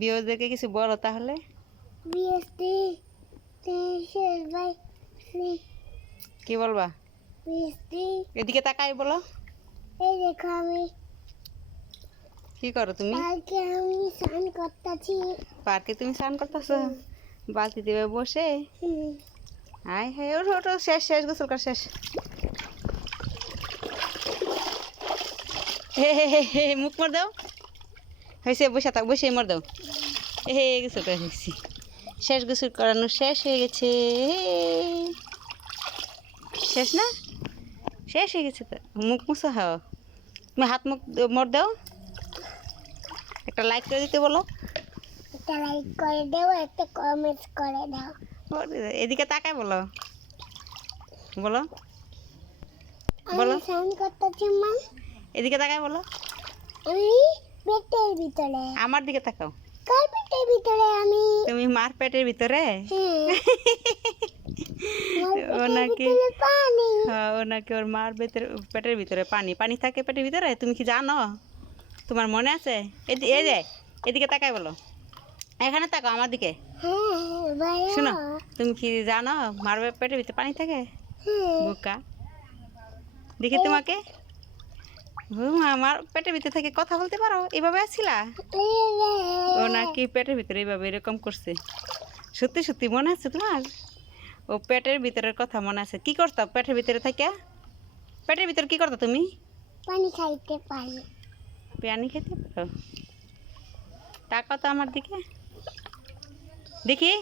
বিওদেরকে কিছু বলো তাহলে। কি বলবা? এদিকে তাকাই বলো। এই দেখো আমি কি করো তুমি? পার্কে আমি স্নান করতেছি। পার্কে তুমি স্নান করতেছো বালতি দেবে বসে? হাই হাই, ওঠো ওঠো, শেষ শেষ, গোসল কর শেষ। হে হে হে হে, মুখ মর দাও। হয়েছে, বসে থাক, বসে মর দাও। হে গোসল করে হয়েছি, শেষ, গোসল করানো শেষ হয়ে গেছে। শেষ না? শেষ হয়ে গেছে তো, মুখ মুছো। হ্যাঁ, তুমি হাত মুখ মর দাও। একটা লাইক করে দিতে বলো। একটা লাইক করে দাও, একটা কমেন্ট করে দাও। এদিকে তাকায় বলো, বলো আমি বলো। স্নান করতেছি মা। এদিকে তাকায় বলো। আমি পেটের ভিতরে। আমার দিকে তাকাও। কার পেটের ভিতরে আমি? তুমি মার পেটের ভিতরে? হ্যাঁ। ও নাকি, পানি। হ্যাঁ, ও নাকি ওর মার পেটের ভিতরে পানি পানি থাকে পেটের ভিতরে। তুমি কি জানো? তোমার মনে আছে? এই যে এদিকে তাকায় বলো, এখানে তাকাও আমার দিকে। হ্যাঁ শোনো, তুমি কি জানো মার পেটের ভিতরে পানি থাকে? হ্যাঁ। বোকা, দেখি তোমাকে। আমার পেটের ভিতরে থেকে কথা বলতে পারো? এভাবে আসছিলা? ও নাকি পেটের ভিতরে এইভাবে এরকম করছে। সত্যি সত্যি মনে আছে তোমার? ও পেটের ভিতরের কথা মনে আছে। কি করতো পেটের ভিতরে থেকে? পেটের ভিতরে কি করতো তুমি? পানি খাইতে পারি। পানি খেতে পারো? তাকাও তো আমার দিকে, দেখি।